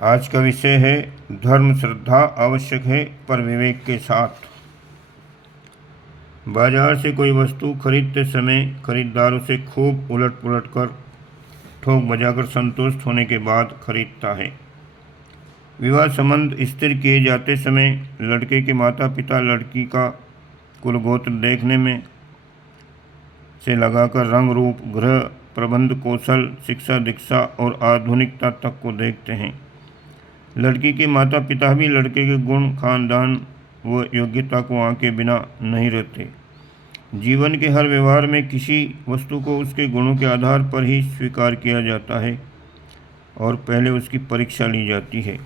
आज का विषय है धर्म श्रद्धा आवश्यक है पर विवेक के साथ। बाजार से कोई वस्तु खरीदते समय खरीदार उसे खूब उलट पुलट कर ठोक बजाकर संतुष्ट होने के बाद खरीदता है। विवाह संबंध स्थिर किए जाते समय लड़के के माता पिता लड़की का कुल गोत्र देखने में से लगाकर रंग रूप गृह प्रबंध कौशल शिक्षा दीक्षा और आधुनिकता तक को देखते हैं। लड़की के माता पिता भी लड़के के गुण खानदान व योग्यता को आंके बिना नहीं रहते। जीवन के हर व्यवहार में किसी वस्तु को उसके गुणों के आधार पर ही स्वीकार किया जाता है और पहले उसकी परीक्षा ली जाती है।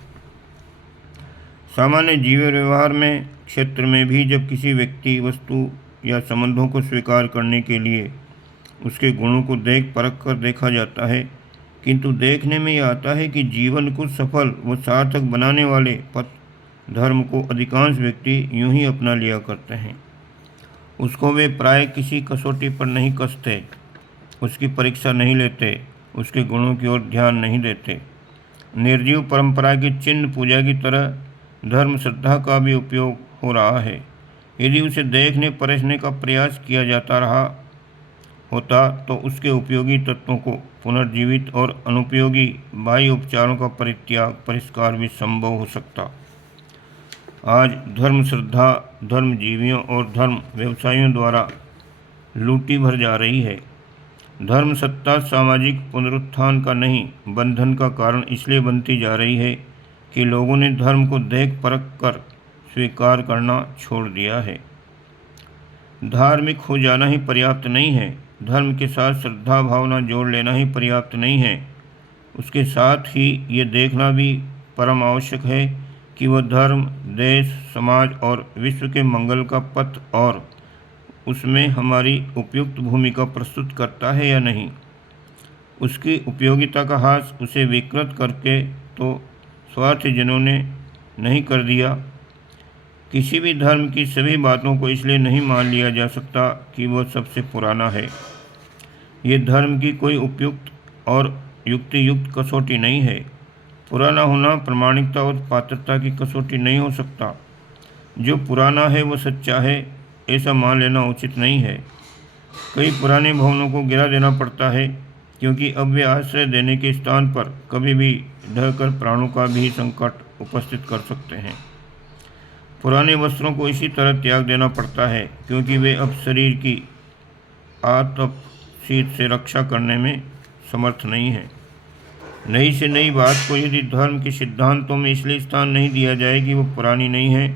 सामान्य जीवन व्यवहार में क्षेत्र में भी जब किसी व्यक्ति वस्तु या संबंधों को स्वीकार करने के लिए उसके गुणों को देख परख कर देखा जाता है, किंतु देखने में यह आता है कि जीवन को सफल व सार्थक बनाने वाले पथ धर्म को अधिकांश व्यक्ति यूं ही अपना लिया करते हैं। उसको वे प्राय किसी कसौटी पर नहीं कसते, उसकी परीक्षा नहीं लेते, उसके गुणों की ओर ध्यान नहीं देते। निर्जीव परंपरा के चिन्ह पूजा की तरह धर्म श्रद्धा का भी उपयोग हो रहा है। यदि उसे देखने परखने का प्रयास किया जाता रहा होता तो उसके उपयोगी तत्वों को पुनर्जीवित और अनुपयोगी बाह्य उपचारों का परित्याग परिष्कार भी संभव हो सकता। आज धर्म श्रद्धा धर्मजीवियों और धर्म व्यवसायियों द्वारा लूटी भर जा रही है। धर्म सत्ता सामाजिक पुनरुत्थान का नहीं बंधन का कारण इसलिए बनती जा रही है कि लोगों ने धर्म को देख परख कर स्वीकार करना छोड़ दिया है। धार्मिक हो जाना ही पर्याप्त नहीं है, धर्म के साथ श्रद्धा भावना जोड़ लेना ही पर्याप्त नहीं है। उसके साथ ही ये देखना भी परम आवश्यक है कि वह धर्म देश समाज और विश्व के मंगल का पथ और उसमें हमारी उपयुक्त भूमिका प्रस्तुत करता है या नहीं। उसकी उपयोगिता का हास उसे विकृत करके तो स्वार्थजनों ने नहीं कर दिया। किसी भी धर्म की सभी बातों को इसलिए नहीं मान लिया जा सकता कि वह सबसे पुराना है। ये धर्म की कोई उपयुक्त और युक्ति युक्त कसौटी नहीं है। पुराना होना प्रामाणिकता और पात्रता की कसौटी नहीं हो सकता। जो पुराना है वह सच्चा है, ऐसा मान लेना उचित नहीं है। कई पुराने भवनों को गिरा देना पड़ता है क्योंकि अब वे आश्रय देने के स्थान पर कभी भी ढहकर प्राणों का भी संकट उपस्थित कर सकते हैं। पुराने वस्त्रों को इसी तरह त्याग देना पड़ता है क्योंकि वे अब शरीर की आतप शीत से रक्षा करने में समर्थ नहीं है। नई से नई बात को यदि धर्म के सिद्धांतों में इसलिए स्थान नहीं दिया जाए कि वो पुरानी नहीं है,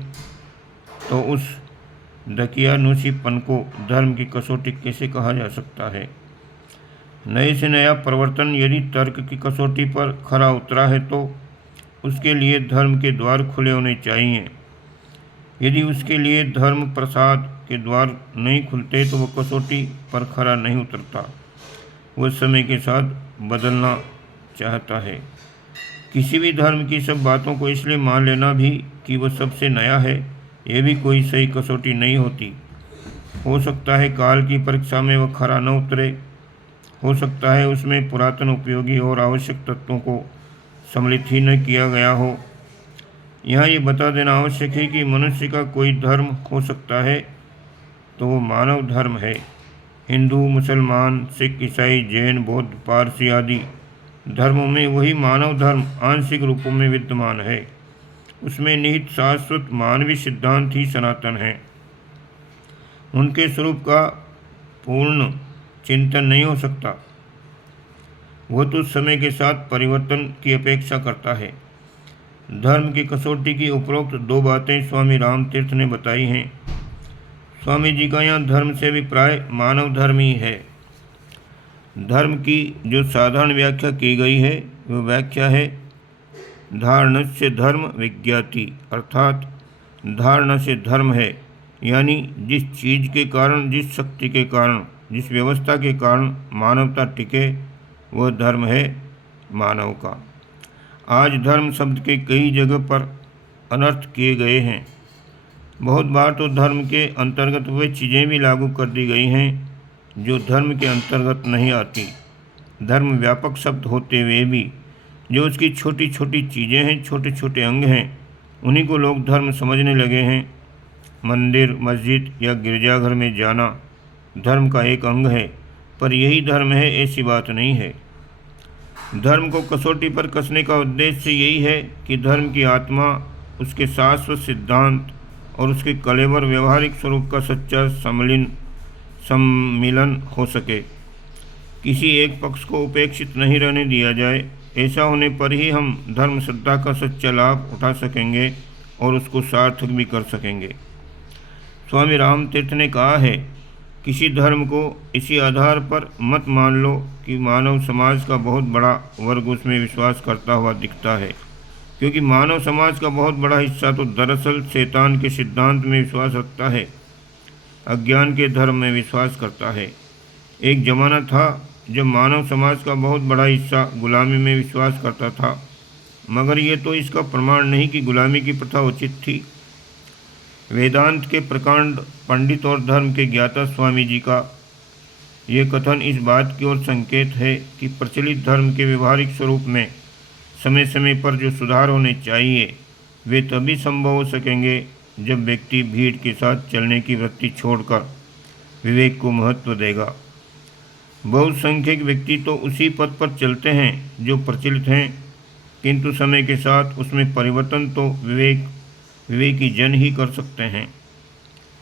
तो उस दकियानूसीपन को धर्म की कसौटी कैसे कहा जा सकता है। नए से नया परिवर्तन यदि तर्क की कसौटी पर खरा उतरा है तो उसके लिए धर्म के द्वार खुले होने चाहिए। यदि उसके लिए धर्म प्रसाद के द्वार नहीं खुलते तो वह कसौटी पर खरा नहीं उतरता, वह समय के साथ बदलना चाहता है। किसी भी धर्म की सब बातों को इसलिए मान लेना भी कि वह सबसे नया है, यह भी कोई सही कसौटी नहीं होती। हो सकता है काल की परीक्षा में वह खरा न उतरे, हो सकता है उसमें पुरातन उपयोगी और आवश्यक तत्वों को सम्मिलित ही न किया गया हो। यहाँ ये बता देना आवश्यक है कि मनुष्य का कोई धर्म हो सकता है तो वो मानव धर्म है। हिंदू मुसलमान सिख ईसाई जैन बौद्ध पारसी आदि धर्मों में वही मानव धर्म आंशिक रूपों में विद्यमान है। उसमें निहित शाश्वत मानवीय सिद्धांत ही सनातन है। उनके स्वरूप का पूर्ण चिंतन नहीं हो सकता। वह तो समय के साथ परिवर्तन की अपेक्षा करता है। धर्म की कसौटी की उपरोक्त दो बातें स्वामी रामतीर्थ ने बताई हैं। स्वामी जी का यहाँ धर्म से अभिप्राय मानव धर्म ही है। धर्म की जो साधारण व्याख्या की गई है वह व्याख्या है धारणस्य धर्म विज्ञाति, अर्थात धारणा से धर्म है, यानी जिस चीज़ के कारण जिस शक्ति के कारण जिस व्यवस्था के कारण मानवता टिके वह धर्म है मानव का। आज धर्म शब्द के कई जगह पर अनर्थ किए गए हैं। बहुत बार तो धर्म के अंतर्गत वे चीज़ें भी लागू कर दी गई हैं जो धर्म के अंतर्गत नहीं आती। धर्म व्यापक शब्द होते हुए भी जो उसकी छोटी छोटी चीज़ें हैं, छोटे छोटे अंग हैं, उन्हीं को लोग धर्म समझने लगे हैं। मंदिर, मस्जिद या गिरजाघर में जाना धर्म का एक अंग है, पर यही धर्म है ऐसी बात नहीं है। धर्म को कसौटी पर कसने का उद्देश्य यही है कि धर्म की आत्मा, उसके शाश्वत सिद्धांत और उसके कलेवर व्यवहारिक स्वरूप का सच्चा सम्मिलन हो सके। किसी एक पक्ष को उपेक्षित नहीं रहने दिया जाए। ऐसा होने पर ही हम धर्म श्रद्धा का सच्चा लाभ उठा सकेंगे और उसको सार्थक भी कर सकेंगे। स्वामी राम तीर्थ ने कहा है, किसी धर्म को इसी आधार पर मत मान लो कि मानव समाज का बहुत बड़ा वर्ग उसमें विश्वास करता हुआ दिखता है, क्योंकि मानव समाज का बहुत बड़ा हिस्सा तो दरअसल शैतान के सिद्धांत में विश्वास रखता है, अज्ञान के धर्म में विश्वास करता है। एक जमाना था जब मानव समाज का बहुत बड़ा हिस्सा गुलामी में विश्वास करता था, मगर ये तो इसका प्रमाण नहीं कि गुलामी की प्रथा उचित थी। वेदांत के प्रकांड पंडित और धर्म के ज्ञाता स्वामी जी का ये कथन इस बात की ओर संकेत है कि प्रचलित धर्म के व्यवहारिक स्वरूप में समय समय पर जो सुधार होने चाहिए वे तभी संभव हो सकेंगे जब व्यक्ति भीड़ के साथ चलने की वृत्ति छोड़कर विवेक को महत्व देगा। बहुसंख्यक व्यक्ति तो उसी पथ पर चलते हैं जो प्रचलित हैं, किंतु समय के साथ उसमें परिवर्तन तो विवेकी जन ही कर सकते हैं।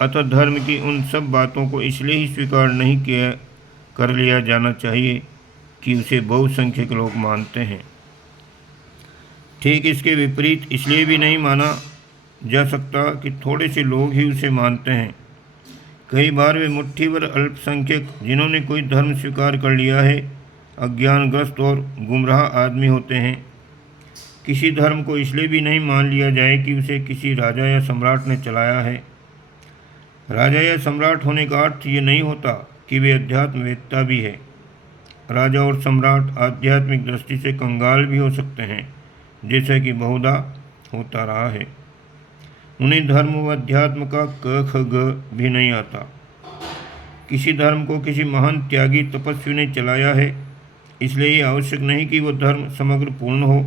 अतः धर्म की उन सब बातों को इसलिए ही स्वीकार नहीं कर लिया जाना चाहिए कि उसे बहुसंख्यक लोग मानते हैं। ठीक इसके विपरीत इसलिए भी नहीं माना जा सकता कि थोड़े से लोग ही उसे मानते हैं। कई बार वे मुट्ठीभर अल्पसंख्यक जिन्होंने कोई धर्म स्वीकार कर लिया है अज्ञानग्रस्त और गुमराह आदमी होते हैं। किसी धर्म को इसलिए भी नहीं मान लिया जाए कि उसे किसी राजा या सम्राट ने चलाया है। राजा या सम्राट होने का अर्थ ये नहीं होता कि वे अध्यात्मवेत्ता भी है। राजा और सम्राट आध्यात्मिक दृष्टि से कंगाल भी हो सकते हैं, जैसा कि बहुधा होता रहा है। उन्हें धर्म व अध्यात्म का क ख ग भी नहीं आता। किसी धर्म को किसी महान त्यागी तपस्वी ने चलाया है, इसलिए ये आवश्यक नहीं कि वह धर्म समग्र पूर्ण हो।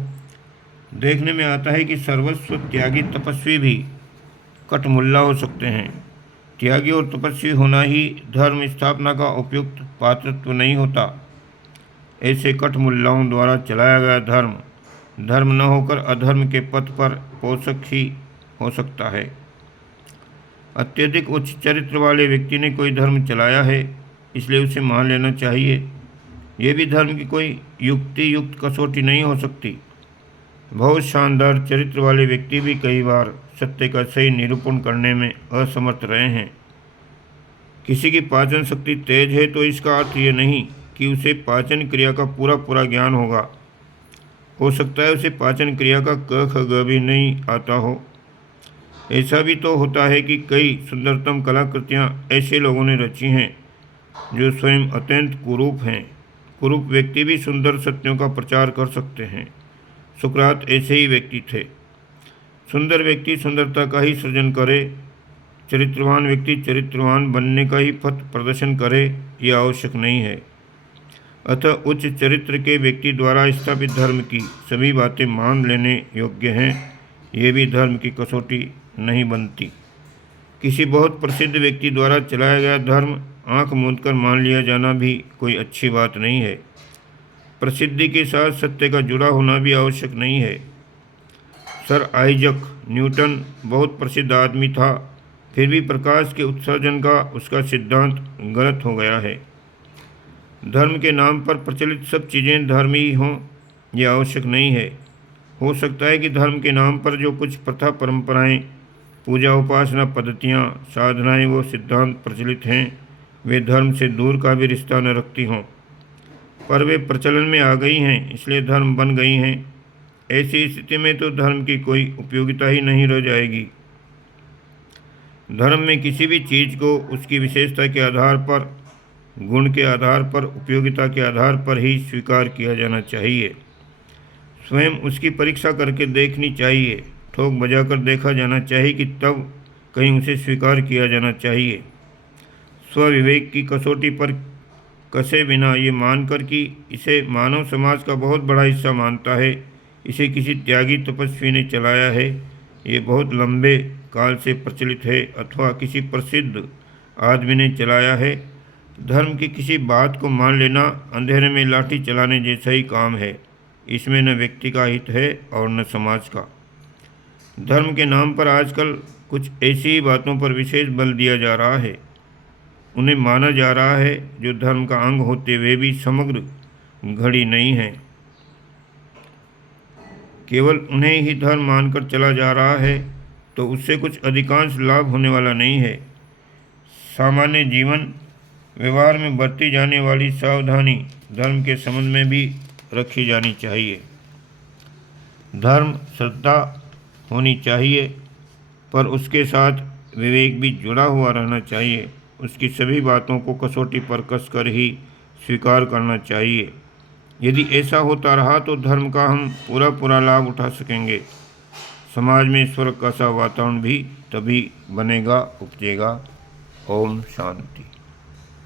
देखने में आता है कि सर्वस्व त्यागी तपस्वी भी कटमुल्ला हो सकते हैं। त्यागी और तपस्वी होना ही धर्म स्थापना का उपयुक्त पात्रत्व नहीं होता। ऐसे कटमुल्लाओं द्वारा चलाया गया धर्म न होकर अधर्म के पथ पर पोषक ही हो सकता है। अत्यधिक उच्च चरित्र वाले व्यक्ति ने कोई धर्म चलाया है, इसलिए उसे मान लेना चाहिए। ये भी धर्म की कोई युक्ति युक्त कसौटी नहीं हो सकती। बहुत शानदार चरित्र वाले व्यक्ति भी कई बार सत्य का सही निरूपण करने में असमर्थ रहे हैं। किसी की पाचन शक्ति तेज है तो इसका अर्थ ये नहीं कि उसे पाचन क्रिया का पूरा ज्ञान होगा। हो सकता है उसे पाचन क्रिया का क ख ग भी नहीं आता हो। ऐसा भी तो होता है कि कई सुंदरतम कलाकृतियाँ ऐसे लोगों ने रची हैं जो स्वयं अत्यंत कुरूप हैं। कुरूप व्यक्ति भी सुंदर सत्यों का प्रचार कर सकते हैं। सुकरात ऐसे ही व्यक्ति थे। सुंदर व्यक्ति सुंदरता का ही सृजन करे, चरित्रवान व्यक्ति चरित्रवान बनने का ही पथ प्रदर्शन करे, यह आवश्यक नहीं है। अतः उच्च चरित्र के व्यक्ति द्वारा स्थापित धर्म की सभी बातें मान लेने योग्य हैं, ये भी धर्म की कसौटी नहीं बनती। किसी बहुत प्रसिद्ध व्यक्ति द्वारा चलाया गया धर्म आंख मूंदकर मान लिया जाना भी कोई अच्छी बात नहीं है। प्रसिद्धि के साथ सत्य का जुड़ा होना भी आवश्यक नहीं है। सर आइजक न्यूटन बहुत प्रसिद्ध आदमी था, फिर भी प्रकाश के उत्सर्जन का उसका सिद्धांत गलत हो गया है। धर्म के नाम पर प्रचलित सब चीज़ें धर्म ही हों, यह आवश्यक नहीं है। हो सकता है कि धर्म के नाम पर जो कुछ प्रथा परंपराएं, पूजा उपासना पद्धतियाँ, साधनाएं व सिद्धांत प्रचलित हैं वे धर्म से दूर का भी रिश्ता न रखती हों, पर वे प्रचलन में आ गई हैं इसलिए धर्म बन गई हैं। ऐसी स्थिति में तो धर्म की कोई उपयोगिता ही नहीं रह जाएगी। धर्म में किसी भी चीज़ को उसकी विशेषता के आधार पर, गुण के आधार पर, उपयोगिता के आधार पर ही स्वीकार किया जाना चाहिए। स्वयं उसकी परीक्षा करके देखनी चाहिए, ठोक बजाकर देखा जाना चाहिए कि तब कहीं उसे स्वीकार किया जाना चाहिए। स्वविवेक की कसौटी पर कसे बिना ये मानकर कि इसे मानव समाज का बहुत बड़ा हिस्सा मानता है, इसे किसी त्यागी तपस्वी ने चलाया है, ये बहुत लंबे काल से प्रचलित है, अथवा किसी प्रसिद्ध आदमी ने चलाया है। धर्म की किसी बात को मान लेना अंधेरे में लाठी चलाने जैसा ही काम है। इसमें न व्यक्ति का हित है और न समाज का। धर्म के नाम पर आजकल कुछ ऐसी ही बातों पर विशेष बल दिया जा रहा है। उन्हें माना जा रहा है जो धर्म का अंग होते हुए भी समग्र घड़ी नहीं है। केवल उन्हें ही धर्म मानकर चला जा रहा है तो उससे कुछ अधिकांश लाभ होने वाला नहीं है। सामान्य जीवन व्यवहार में बरती जाने वाली सावधानी धर्म के संबंध में भी रखी जानी चाहिए। धर्म श्रद्धा होनी चाहिए, पर उसके साथ विवेक भी जुड़ा हुआ रहना चाहिए। उसकी सभी बातों को कसौटी पर कसकर ही स्वीकार करना चाहिए। यदि ऐसा होता रहा तो धर्म का हम पूरा लाभ उठा सकेंगे। समाज में स्वर्ग का सा वातावरण भी तभी बनेगा, उपजेगा। ओम शांति।